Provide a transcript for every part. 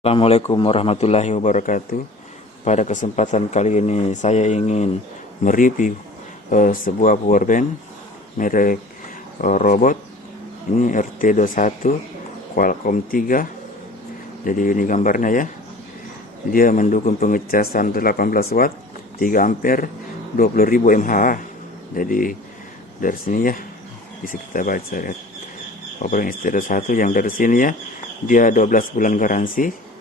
Assalamualaikum warahmatullahi wabarakatuh. Pada kesempatan kali ini saya ingin mereview sebuah powerbank merek robot. Ini RT21 Qualcomm 3. Jadi ini gambarnya ya. Dia mendukung pengecasan 18 watt, 3 ampere, 20.000 mAh. Jadi dari sini ya bisa kita baca ya. Powerbank RT21 yang dari sini ya. Dia 12 bulan garansi.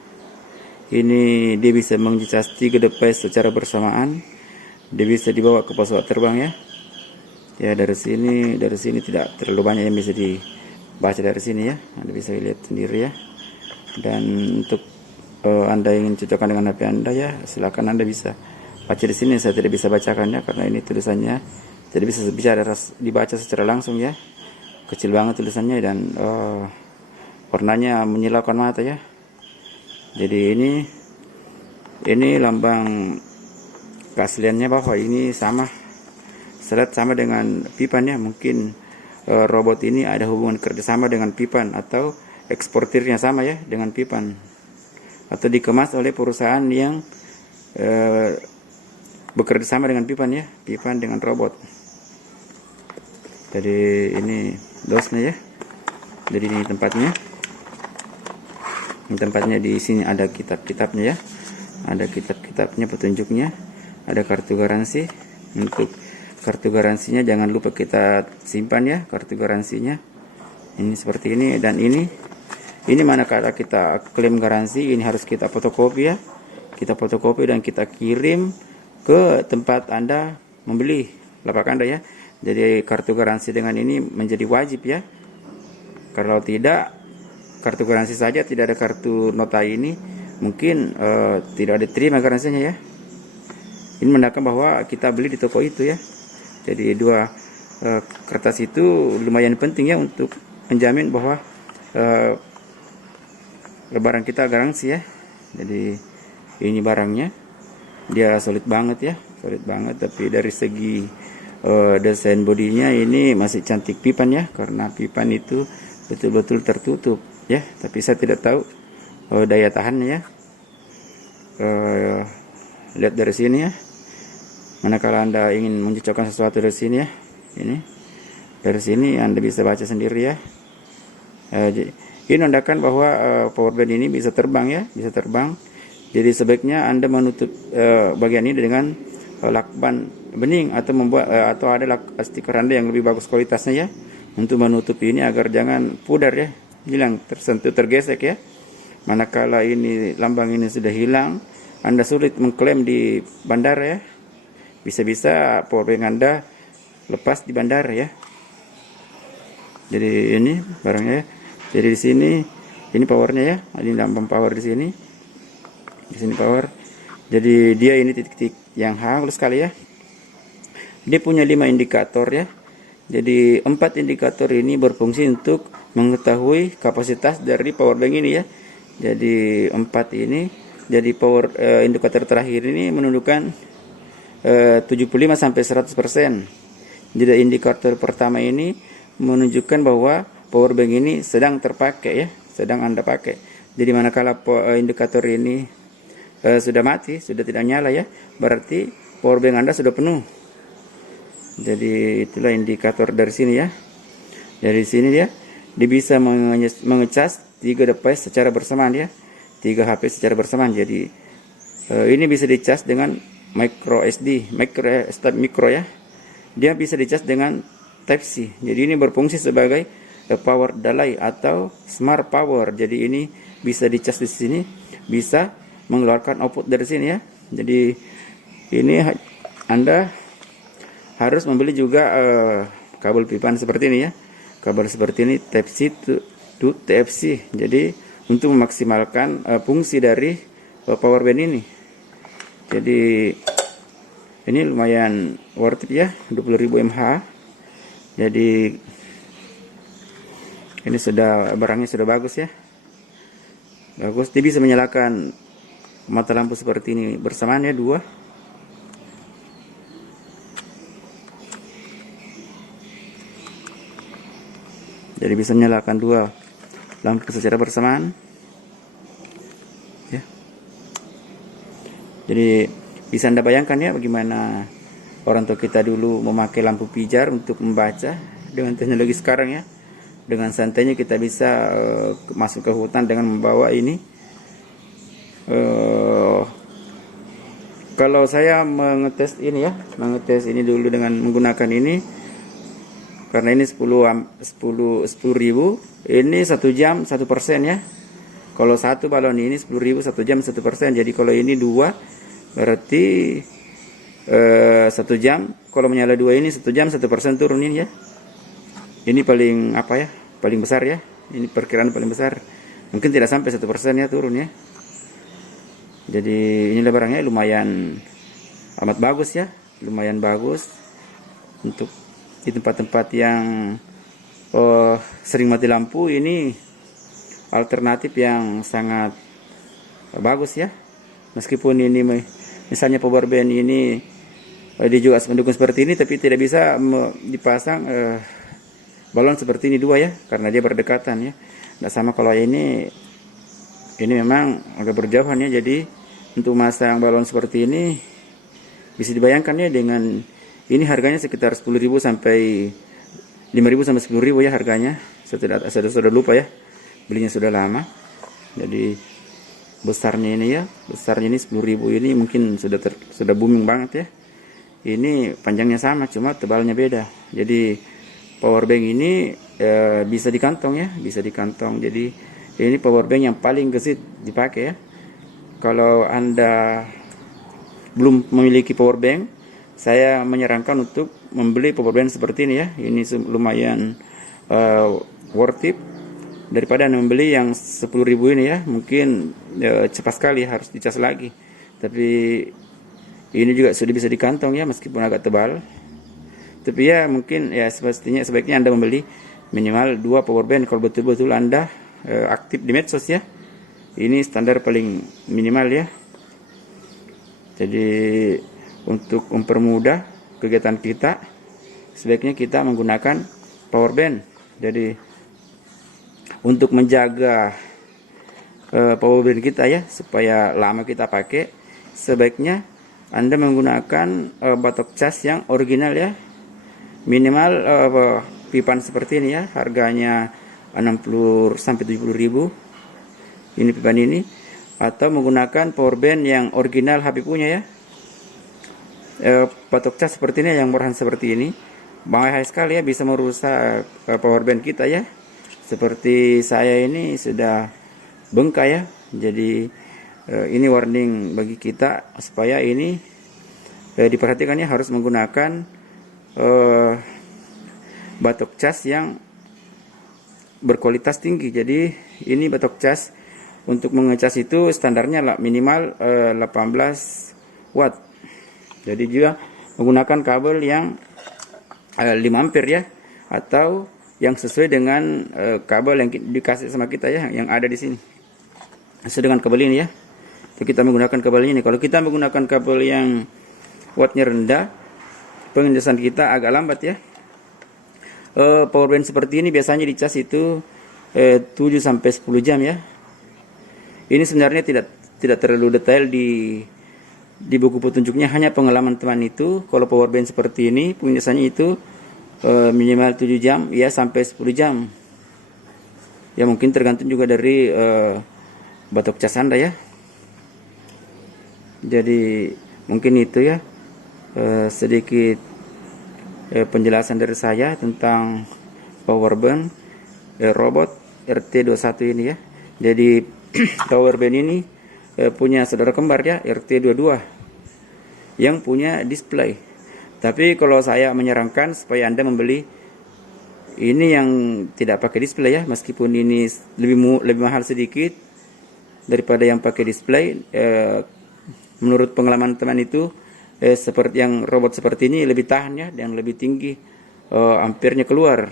Ini dia bisa mengecas 3 device secara bersamaan. Dia bisa dibawa ke pesawat terbang ya. Ya dari sini tidak terlalu banyak yang bisa dibaca dari sini ya. Anda bisa lihat sendiri ya. Dan untuk Anda ingin cocokkan dengan HP Anda ya, silakan Anda bisa baca di sini. Saya tidak bisa bacakan ya karena ini tulisannya tidak bisa dibaca secara langsung ya. Kecil banget tulisannya dan warnanya menyilaukan mata ya. Jadi ini lambang keasliannya bahwa ini sama dengan Pipan ya. Mungkin robot ini ada hubungan kerjasama dengan Pipan atau eksportirnya sama ya dengan Pipan, atau dikemas oleh perusahaan yang bekerja sama dengan Pipan ya, Pipan dengan robot. Jadi ini dosnya ya. Jadi ini tempatnya. Tempatnya di sini ada kitab-kitabnya ya. Ada kitab-kitabnya, petunjuknya, ada kartu garansi. Untuk kartu garansinya jangan lupa kita simpan ya kartu garansinya. Ini seperti ini dan ini manakala kita klaim garansi ini harus kita fotokopi ya. Kita fotokopi dan kita kirim ke tempat Anda membeli lapak Anda ya. Jadi kartu garansi dengan ini menjadi wajib ya. Kalau tidak, kartu garansi saja tidak ada kartu nota ini, mungkin tidak diterima garansinya ya. Ini menandakan bahwa kita beli di toko itu ya. Jadi dua kertas itu lumayan penting ya untuk menjamin bahwa barang kita garansi ya. Jadi ini barangnya, dia solid banget ya, solid banget. Tapi dari segi desain bodinya ini masih cantik Pipan ya, karena Pipan itu betul-betul tertutup ya. Tapi saya tidak tahu daya tahannya ya. Lihat dari sini ya. Manakala Anda ingin mencocokkan sesuatu dari sini ya, ini dari sini Anda bisa baca sendiri ya. Ini menandakan bahwa powerbank ini bisa terbang ya, bisa terbang. Jadi sebaiknya Anda menutup bagian ini dengan lakban bening atau membuat atau ada stiker Anda yang lebih bagus kualitasnya ya, untuk menutup ini agar jangan pudar ya, hilang, tersentuh, tergesek ya. Manakala ini lambang ini sudah hilang, Anda sulit mengklaim di bandara ya. Bisa-bisa powerbank Anda lepas di bandara ya. Jadi ini barangnya ya. Jadi di sini ini powernya ya. Ini lambang power di sini. Di sini power. Jadi dia ini titik-titik yang halus sekali ya. Dia punya 5 indikator ya. Jadi 4 indikator ini berfungsi untuk mengetahui kapasitas dari powerbank ini ya. Jadi 4 ini, jadi power indikator terakhir ini menunjukkan 75 sampai 100%. Jadi indikator pertama ini menunjukkan bahwa powerbank ini sedang terpakai ya, sedang Anda pakai. Jadi manakala indikator ini sudah mati, sudah tidak nyala ya, berarti powerbank Anda sudah penuh. Jadi itulah indikator dari sini ya. Dari sini dia bisa mengecas 3 device secara bersamaan ya, 3 HP secara bersamaan. Jadi ini bisa dicas dengan micro ya. Dia bisa dicas dengan Type C. Jadi ini berfungsi sebagai power delay atau smart power. Jadi ini bisa dicas di sini, bisa mengeluarkan output dari sini ya. Jadi ini Anda harus membeli juga kabel Pipan seperti ini ya. Kabel seperti ini Type C to Type C. Jadi untuk memaksimalkan fungsi dari powerbank ini. Jadi ini lumayan worth it ya, 20.000 mAh. Jadi ini barangnya sudah bagus ya. Bagus, dia bisa menyalakan mata lampu seperti ini bersamaan ya, 2. Jadi bisa menyalakan 2 lampu secara bersamaan. ya. Jadi bisa Anda bayangkan ya bagaimana orang tua kita dulu memakai lampu pijar untuk membaca. Dengan teknologi sekarang ya, dengan santainya kita bisa masuk ke hutan dengan membawa ini. Kalau saya mengetes ini ya, mengetes ini dulu dengan menggunakan ini, karena ini 10 ribu, ini 1 jam 1% ya. Kalau satu balon ini 10 ribu 1 jam 1%. Jadi kalau ini 2 berarti 1 jam. Kalau menyala 2 ini 1 jam 1% turun ini ya. Ini paling apa ya? Paling besar ya. Ini perkiraan paling besar. Mungkin tidak sampai 1% ya turun ya. Jadi ini barangnya lumayan amat bagus ya, lumayan bagus untuk di tempat-tempat yang sering mati lampu. Ini alternatif yang sangat bagus ya. Meskipun ini misalnya power bank ini dia juga mendukung seperti ini, tapi tidak bisa dipasang balon seperti ini 2 ya, karena dia berdekatan ya. Tidak sama kalau ini memang agak berjauhan ya. Jadi untuk masang balon seperti ini bisa dibayangkan ya, dengan ini harganya sekitar 10.000 sampai 5.000 sampai 10.000 ya harganya. Saya sudah lupa ya, belinya sudah lama. Jadi besarnya ini ya, besarnya ini 10.000 ini mungkin sudah booming banget ya. Ini panjangnya sama, cuma tebalnya beda. Jadi power bank ini bisa dikantong ya, bisa dikantong. Jadi ini power bank yang paling gesit dipakai ya. Kalau Anda belum memiliki power bank, saya menyarankan untuk membeli power bank seperti ini ya. Ini lumayan worth it daripada Anda membeli yang 10.000 ini ya. Mungkin cepat sekali harus dicas lagi. Tapi ini juga sudah bisa dikantong ya, meskipun agak tebal. Tapi ya mungkin ya sebaiknya Anda membeli minimal 2 power bank kalau betul-betul Anda aktif di medsos ya. Ini standar paling minimal ya. Jadi untuk mempermudah kegiatan kita, sebaiknya kita menggunakan power bank. Jadi untuk menjaga power bank kita ya, supaya lama kita pakai, sebaiknya Anda menggunakan batok cas yang original ya. Minimal pipan seperti ini ya, harganya 60 sampai 70.000. Ini pipan ini, atau menggunakan power band yang original HP punya ya. Batok cas seperti ini yang murahan seperti ini bahaya sekali ya, bisa merusak power band kita ya. Seperti saya ini sudah bengkak ya. Jadi ini warning bagi kita supaya ini diperhatikan ya, harus menggunakan batok cas yang berkualitas tinggi. Jadi ini batok cas untuk mengecas itu standarnya minimal 18 watt. Jadi juga menggunakan kabel yang 5 ampere ya, atau yang sesuai dengan kabel yang dikasih sama kita ya, yang ada di sini. Sesuai dengan kabel ini ya. Jadi kita menggunakan kabel ini. Kalau kita menggunakan kabel yang wattnya rendah, pengecasan kita agak lambat ya. Power bank seperti ini biasanya dicas itu 7 sampai 10 jam ya. Ini sebenarnya tidak terlalu detail di buku petunjuknya, hanya pengalaman teman itu. Kalau power bank seperti ini pengecasannya itu minimal 7 jam ya sampai 10 jam. Ya mungkin tergantung juga dari batok cas Anda ya. Jadi mungkin itu ya sedikit penjelasan dari saya tentang power bank robot RT21 ini ya. Jadi power bank ini punya saudara kembar ya, RT22, yang punya display. Tapi kalau saya menyarankan supaya Anda membeli ini yang tidak pakai display ya, meskipun ini lebih mahal sedikit daripada yang pakai display. Menurut pengalaman teman itu seperti yang robot seperti ini lebih tahan ya, dan lebih tinggi ampere-nya keluar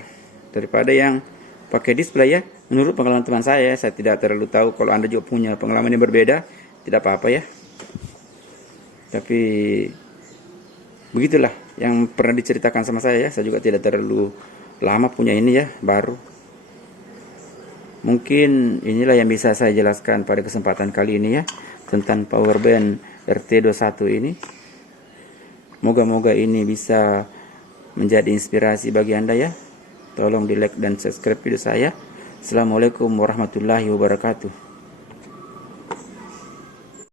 daripada yang pakai display ya. Menurut pengalaman teman saya tidak terlalu tahu. Kalau Anda juga punya pengalaman yang berbeda, tidak apa-apa ya. Tapi begitulah yang pernah diceritakan sama saya ya. Saya juga tidak terlalu lama punya ini ya, baru. Mungkin inilah yang bisa saya jelaskan pada kesempatan kali ini ya, tentang power bank RT21 ini. Moga-moga ini bisa menjadi inspirasi bagi Anda ya. Tolong di like dan subscribe video saya. Assalamualaikum warahmatullahi wabarakatuh.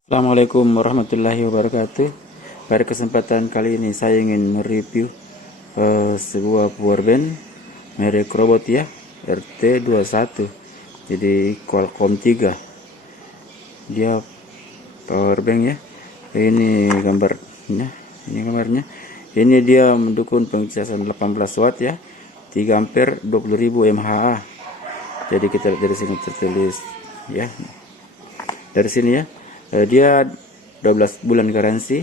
Assalamualaikum warahmatullahi wabarakatuh. Pada kesempatan kali ini saya ingin mereview sebuah power bank merek robot ya, RT21. Jadi Qualcomm 3. Dia power bank ya. Ini gambarnya, ini gambarnya. Ini dia mendukung pengecasan 18 watt ya, 3 ampere, 20.000 mAh. Jadi kita lihat dari sini tertulis ya. Dari sini ya. Dia 12 bulan garansi.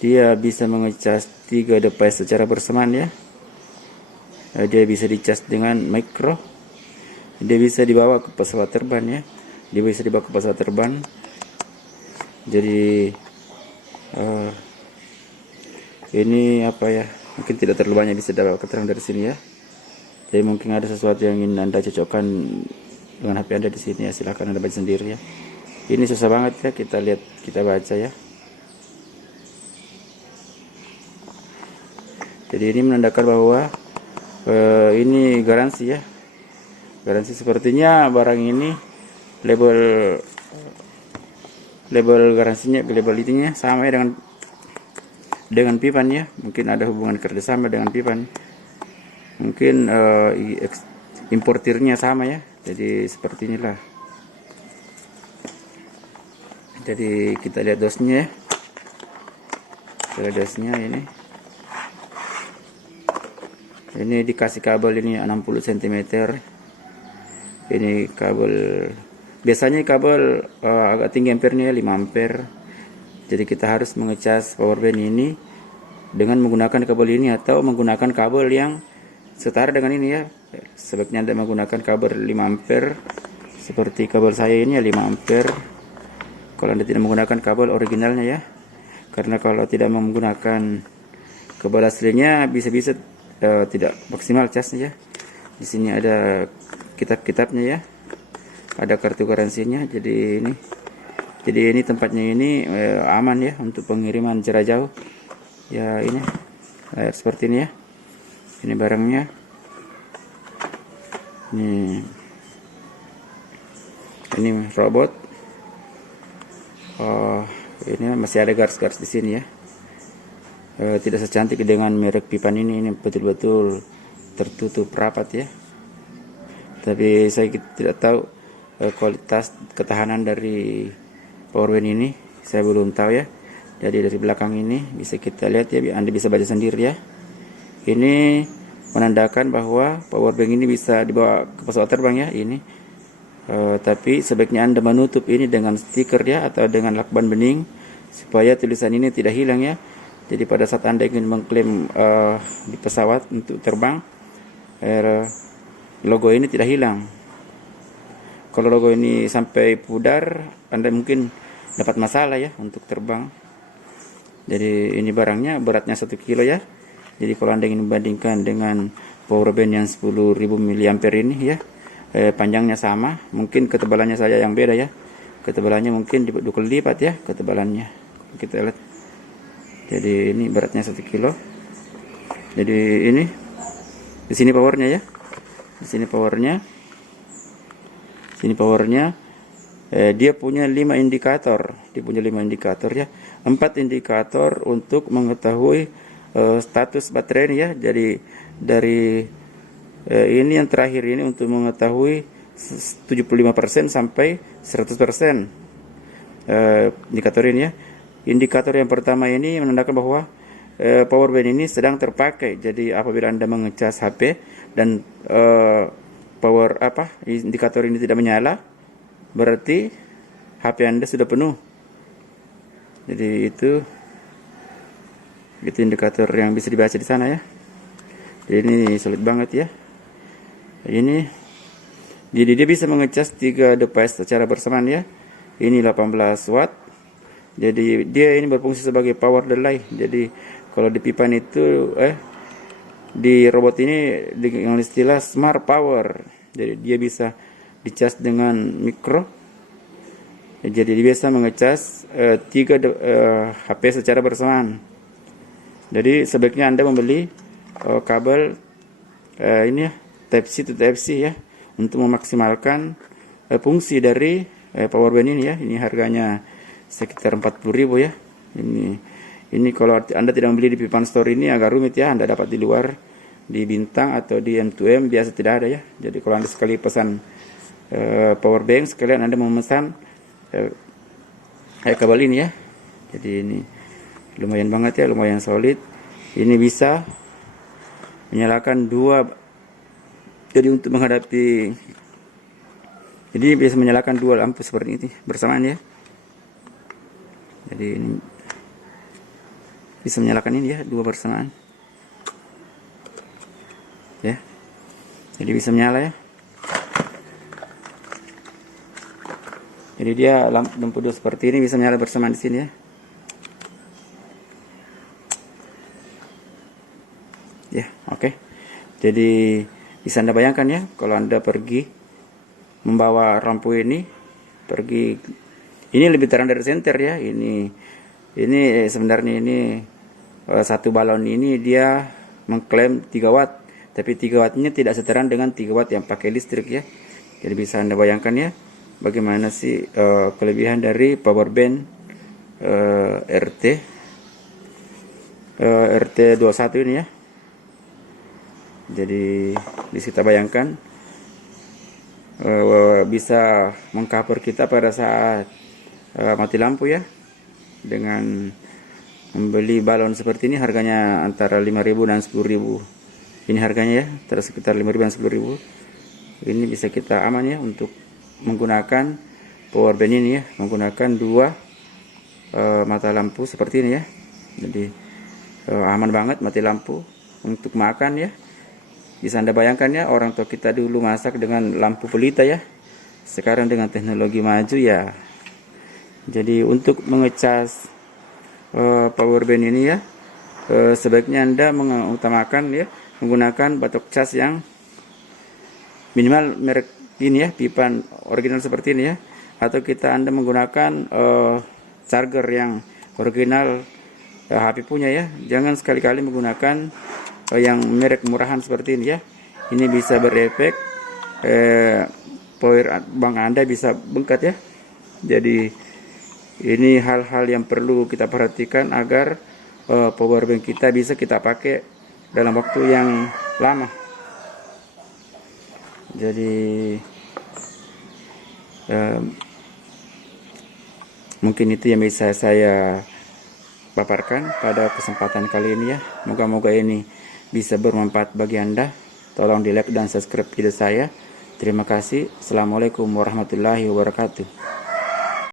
Dia bisa mengecas 3 device secara bersamaan ya. Dia bisa dicas dengan micro. Dia bisa dibawa ke pesawat terbang ya. Dia bisa dibawa ke pesawat terbang. Jadi ini apa ya? Mungkin tidak terlalu banyak bisa dapat keterangan dari sini ya. Jadi mungkin ada sesuatu yang ingin Anda cocokkan dengan HP Anda di sini ya. Silahkan Anda baca sendiri ya. Ini susah banget ya, kita lihat, kita baca ya. Jadi ini menandakan bahwa ini garansi ya. Garansi, sepertinya barang ini label garansinya, label itunya sama ya dengan Pipan ya. Mungkin ada hubungan kerjasama dengan Pipan. Mungkin importirnya sama ya. Jadi seperti inilah. Jadi kita lihat dosnya ya. Kita lihat dosnya ini. Ini dikasih kabel ini 60 cm. Ini kabel, biasanya kabel agak tinggi ampernya 5 ampere. Jadi kita harus mengecas power bank ini dengan menggunakan kabel ini atau menggunakan kabel yang setara dengan ini ya. Sebaiknya Anda menggunakan kabel 5 ampere seperti kabel saya ini ya, 5 ampere. Kalau Anda tidak menggunakan kabel originalnya ya. Karena kalau tidak menggunakan kabel aslinya bisa-bisa tidak maksimal casnya ya. Di sini ada kitab-kitabnya ya, ada kartu garansinya. Jadi ini tempatnya ini aman ya untuk pengiriman jarak jauh ya. Ini seperti ini ya, ini barangnya. Ini robot. Ini masih ada garis-garis di sini ya. Tidak secantik dengan merek Pipan ini betul-betul tertutup rapat ya. Tapi saya tidak tahu kualitas ketahanan dari power bank ini, saya belum tahu ya. Jadi dari belakang ini bisa kita lihat ya, Anda bisa baca sendiri ya. Ini menandakan bahwa power bank ini bisa dibawa ke pesawat terbang ya ini. Tapi sebaiknya Anda menutup ini dengan stiker ya, atau dengan lakban bening supaya tulisan ini tidak hilang ya. Jadi pada saat Anda ingin mengklaim di pesawat untuk terbang, logo ini tidak hilang. Kalau logo ini sampai pudar, Anda mungkin dapat masalah ya untuk terbang. Jadi ini barangnya beratnya 1 kilo ya. Jadi kalau Anda ingin membandingkan dengan power bank yang 10.000 mAh ini ya, panjangnya sama, mungkin ketebalannya saja yang beda ya. Ketebalannya mungkin 2 kali lipat ya ketebalannya. Kita lihat. Jadi ini beratnya 1 kilo. Jadi ini di sini powernya ya. Di sini powernya. Dia punya 5 indikator. Dia punya 5 indikator ya. 4 indikator untuk mengetahui status baterai ya. Jadi dari ini yang terakhir ini untuk mengetahui 75% sampai 100% indikator ini ya. Indikator yang pertama ini menandakan bahwa power bank ini sedang terpakai. Jadi apabila Anda mengecas HP dan indikator ini tidak menyala, berarti HP Anda sudah penuh. Jadi itu indikator yang bisa dibaca di sana ya. Jadi ini sulit banget ya. Ini jadi dia bisa mengecas 3 device secara bersamaan ya. Ini 18 watt. Jadi dia ini berfungsi sebagai power delay. Jadi kalau di Pipan itu di robot ini dengan istilah smart power. Jadi dia bisa dicas dengan mikro. Jadi biasa mengecas 3 HP secara bersamaan. Jadi sebaiknya Anda membeli kabel ini ya, Type C to Type C ya, untuk memaksimalkan fungsi dari power bank ini ya. Ini harganya sekitar 40.000 ya. Ini kalau Anda tidak membeli di Pipan Store ini agak rumit ya. Anda dapat di luar, di Bintang atau di M2M biasa tidak ada ya. Jadi kalau Anda sekali pesan power bank, sekalian Anda memesan kabel ini ya. Jadi ini lumayan banget ya, lumayan solid. Ini bisa menyalakan 2, jadi untuk menghadapi, jadi bisa menyalakan 2 lampu seperti ini bersamaan ya. Jadi ini bisa menyalakan ini ya, 2 bersamaan ya. Jadi bisa menyala ya. Jadi dia lampu 2 seperti ini bisa menyala bersamaan di sini ya. Ya, oke. Jadi bisa Anda bayangkan ya, kalau Anda pergi membawa lampu ini, ini lebih terang dari senter ya. Ini sebenarnya ini satu balon ini dia mengklaim 3 watt, tapi 3 wattnya tidak seterang dengan 3 watt yang pakai listrik ya. Jadi bisa Anda bayangkan ya, bagaimana sih kelebihan dari power bank RT21 ini ya. Jadi bisa kita bayangkan bisa mengcover kita pada saat mati lampu ya, dengan membeli balon seperti ini. Harganya antara 5.000 dan 10.000. Ini harganya ya, terus sekitar 5.000 dan 10.000. Ini bisa kita aman ya untuk menggunakan power bank ini ya, menggunakan 2 mata lampu seperti ini ya. Jadi aman banget mati lampu. Untuk makan ya, bisa Anda bayangkan ya, orang tua kita dulu masak dengan lampu pelita ya, sekarang dengan teknologi maju ya. Jadi untuk mengecas power bank ini ya, sebaiknya Anda mengutamakan ya, menggunakan batok cas yang minimal merek ini ya, Pipan original seperti ini ya, atau Anda menggunakan charger yang original HP punya ya. Jangan sekali-kali menggunakan yang merek murahan seperti ini ya. Ini bisa berefek power bank Anda bisa bengkak ya. Jadi ini hal-hal yang perlu kita perhatikan agar power bank kita bisa kita pakai dalam waktu yang lama. Jadi mungkin itu yang bisa saya paparkan pada kesempatan kali ini ya. Moga-moga ini bisa bermanfaat bagi Anda. Tolong di like dan subscribe video saya. Terima kasih. Assalamualaikum warahmatullahi wabarakatuh.